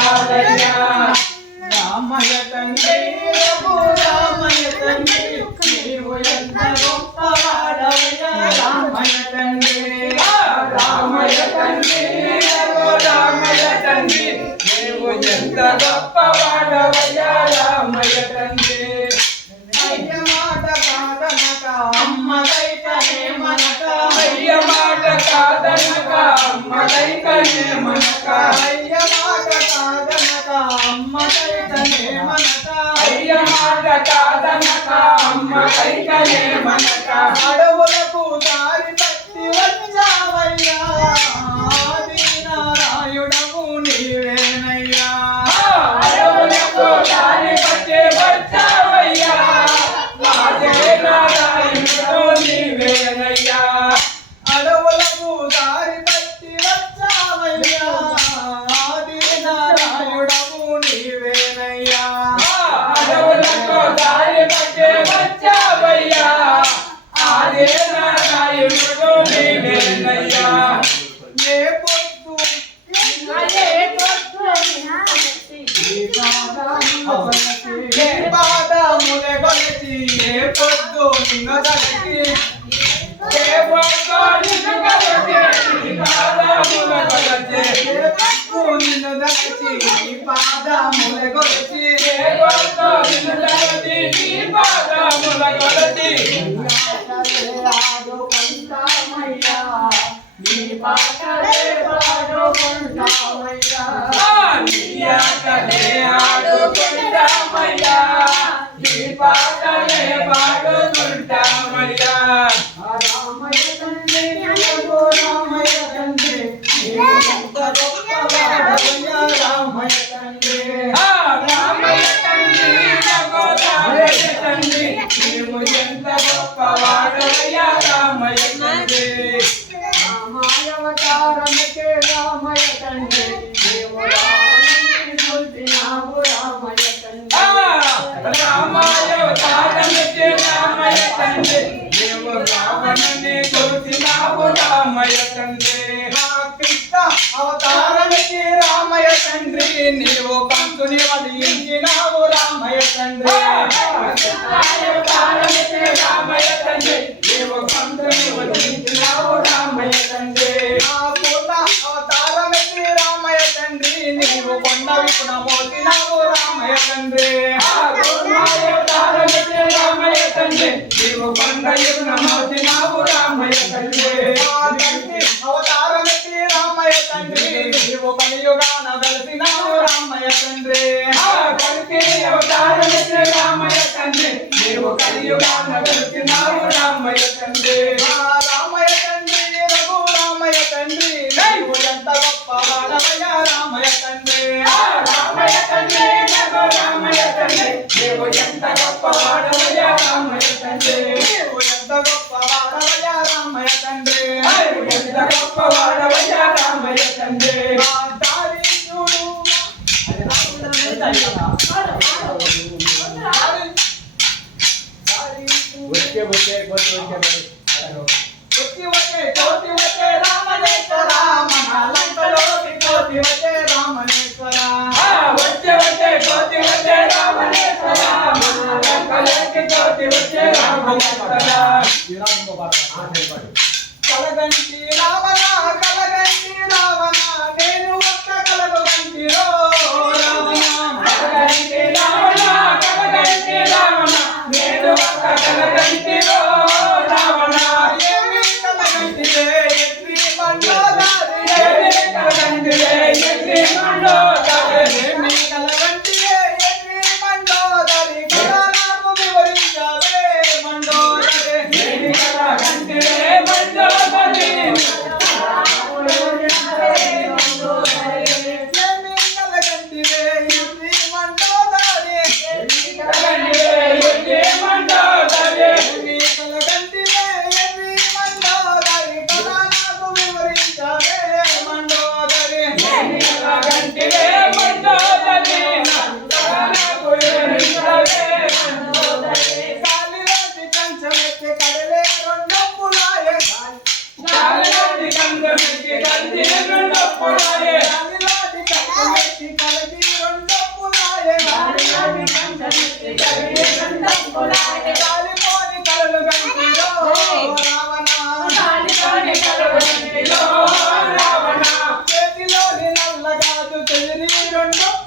రాదయ్యా రామయ్య తండ్రి రామయ్య తండ్రి నీవు ఎంత గొప్పవాడవయ్యా రామయ్య తండ్రి రామయ్య తండ్రి రామయ్య తండ్రి నీవు ఎంత గొప్పవాడవయ్యా రామయ్య తండ్రి అయ్య మాట కాదనక అమ్మదైతనే మనక అయ్య మాట కాదనక అమ్మదైతనే మనక అయ్య మాట కాదనక అమ్మదైతనే మనక అయ్య మాట కాదనక అమ్మదైతనే మనక అడవులకు దారి పట్టి వచ్చావయ్యా ఆదినారాయణుడవు నీవేనయ్యా అడవులకు దారి పట్టి వచ్చావయ్యా ఆదినారాయణుడవు నీవేనయ్యా అడవులకు దారి పట్టి వచ్చావయ్యా ఆదినారాయణుడవు నీవేనయ్యా అడవులకు దారి పట్టి వచ్చావయ్యా ఆదినారాయణుడు నీవేనయ్యా ఏ పొద్దు ఏ పాదములే కొలచి ఏ పొద్దు నిన్ను దలిచి ఏ పొద్దు నిన్ను కొలచి పాదములే కొలచి ఏ పొద్దు నిన్ను దలిచి పాదములే కొలచి ఏ పొద్దు నిన్ను దలిచి పాదములే కొలచి ఆడుకుంటామయ్యా నీ పాటలే పాడుకుంటామయ్యా నీ ఆటలే ఆడుకుంటామయ్యా నీ పాటలే పాడుకుంటామయ్యా రామయ్య తండ్రి రామయ్య తండ్రి నీవు ఎంత గొప్పవాడవయ్యా రామయ్య తండ్రి రామయ్య తండ్రి రామయ్య తండ్రి నీవు ఎంత గొప్పవాడవయ్యా రామయ్య తండ్రి రామాయవతారముకే రామయ్య తండ్రి నీవు రావణుని కొల్పినావు రామయ్య తండ్రి రామాయవతారముకే రామయ్య తండ్రి నీవు రావణుని కొల్పినావు రామయ్య తండ్రి కృష్ణ అవతారముకే రామయ్య తండ్రి నీవు కంసుని వధించినావు రామయ్య తండ్రి అవతారముకే రామయ్య తండ్రి నీవు కంసుని వధించినావు రామయ్య తండ్రి అవతారముకే రామయ్య తండ్రి నీవు కొండ విపున మోసినావు రామయ్య తండ్రి అవతారముకే రామయ్య తండ్రి నీవు కొండ విపున మోసినావు రామయ్య తండ్రి అవతారముకే రామయ్య తండ్రి నీవు కలియుగాన వెలసినావు రామయ్య తండ్రి అవతారముకే రామయ్య తండ్రి నీవు కలియుగాన వెలసినావు రామయ్య తండ్రి రామయ్య తండ్రి రఘు రామయ్య తండ్రి నీవు ఎంత గొప్పవాడవయ్యా రామయ్య తండ్రి రామయ్య తండ్రి రఘు రామయ్య తండ్రి నీవు ఎంత గొప్పవాడవయ్యా రామయ్య తండ్రి నీవు ఎంత గొప్పవాడవయ్యా రామయ్య తండ్రి నీవు ఎంత గొప్పవాడవయ్యా రామయ్య తండ్రి దారి చూడు వచ్చే కోటి వచ్చే రామనేశ్వర మన లంకలోకి కోటి వచ్చే రామనేశ్వర వచ్చే కోటి వచ్చే రామనేశ్వర మన లంకలోకి కోటి వచ్చే రామనేశ్వర కలగంటి రావణ కలగంటి రావణ నేను ఒక్క కలగంటిరో రావణ కలగంటి రావణ కలగంటి రావణ నేను ఒక్క కలగంటిరో రావణ ఏమి కలగంటిరే ఎత్రి మండోదారి ఏమి కలగంటిరే ఎత్రి మండోదారి ఏమి కలగంటిరే ఎత్రి మండోదారి కదా నాకు వివరించావే మండోదారి ఏమి కలగంటిరే మండోదారి ఏమి రెండు